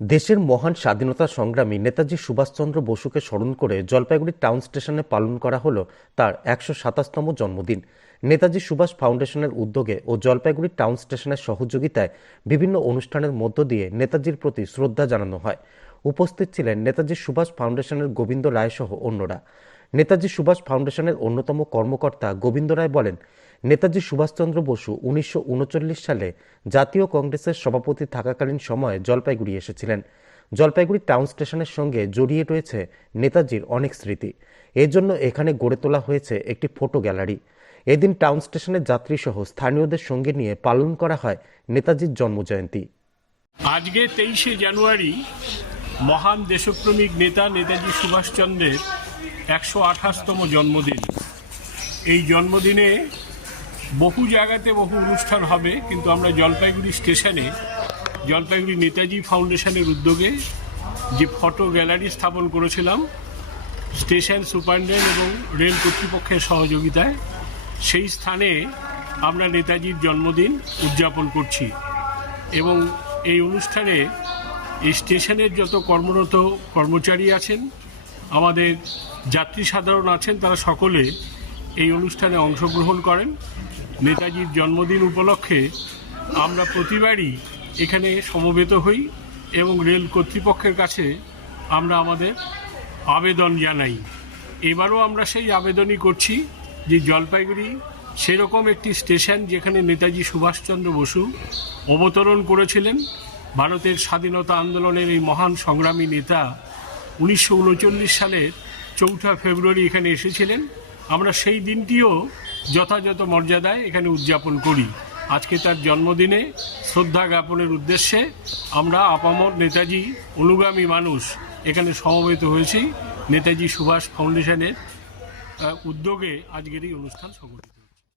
দেশের মহান স্বাধীনতা সংগ্রামী নেতাজি সুভাষচন্দ্র বসুকে স্মরণ করে জলপাইগুড়ি টাউন স্টেশনে পালন করা হলো তার ১২৭তম জন্মদিন। নেতাজি সুভাষ ফাউন্ডেশনের উদ্যোগে ও জলপাইগুড়ি টাউন স্টেশনের সহযোগিতায় বিভিন্ন অনুষ্ঠানের মধ্য দিয়ে নেতাজির প্রতি শ্রদ্ধা জানানো হয়। উপস্থিত ছিলেন নেতাজি সুভাষ ফাউন্ডেশনের গোবিন্দ রায় সহ অন্যরা। নেতাজি সুভাষ ফাউন্ডেশনের অন্যতম কর্মকর্তা গোবিন্দ রায় বলেন, নেতাজি সুভাষচন্দ্র বসু ১৯৩৯ সালে জাতীয় কংগ্রেসের সভাপতি থাকাকালীন সময়ে জলপাইগুড়ি এসেছিলেন। জলপাইগুড়ি টাউন স্টেশনের সঙ্গে জড়িয়ে রয়েছে নেতাজির অনেক স্মৃতি। এর জন্য এখানে গড়ে তোলা হয়েছে একটি ফটো গ্যালারি। এদিন টাউন স্টেশনের যাত্রী সহ স্থানীয়দের সঙ্গে নিয়ে পালন করা হয় নেতাজির জন্মজয়ন্তী। আজকে ২৩শে জানুয়ারি মহান দেশপ্রেমিক নেতা নেতাজি সুভাষচন্দ্রের ১২৮তম জন্মদিন। এই জন্মদিনে বহু জায়গাতে বহু অনুষ্ঠান হবে, কিন্তু আমরা জলপাইগুড়ি স্টেশনে জলপাইগুড়ি নেতাজি ফাউন্ডেশনের উদ্যোগে যে ফটো গ্যালারি স্থাপন করেছিলাম স্টেশন সুপারিনটেন্ডেন্ট এবং রেল কর্তৃপক্ষের সহযোগিতায়, সেই স্থানে আমরা নেতাজির জন্মদিন উদযাপন করছি। এবং এই অনুষ্ঠানে এই স্টেশনের যত কর্মরত কর্মচারী আছেন, আমাদের যাত্রী সাধারণ আছেন, তারা সকলে এই অনুষ্ঠানে অংশগ্রহণ করেন। নেতাজির জন্মদিন উপলক্ষে আমরা প্রতিবারই এখানে সমবেত হই এবং রেল কর্তৃপক্ষের কাছে আমরা আমাদের আবেদন জানাই। এবারও আমরা সেই আবেদনই করছি যে জলপাইগুড়ি সেরকম একটি স্টেশন যেখানে নেতাজি সুভাষচন্দ্র বসু অবতরণ করেছিলেন। ভারতের স্বাধীনতা আন্দোলনের এই মহান সংগ্রামী নেতা ১৯৩৯ সালের ৪ঠা ফেব্রুয়ারি এখানে এসেছিলেন। আমরা সেই দিনটিও যথাযথ মর্যাদায় এখানে উদযাপন করি। আজকে তার জন্মদিনে শ্রদ্ধা জ্ঞাপনের উদ্দেশ্যে আমরা আপামর নেতাজি অনুগামী মানুষ এখানে সমবেত হয়েছি। নেতাজি সুভাষ ফাউন্ডেশনের উদ্যোগে আজকের এই অনুষ্ঠান সংগঠিত।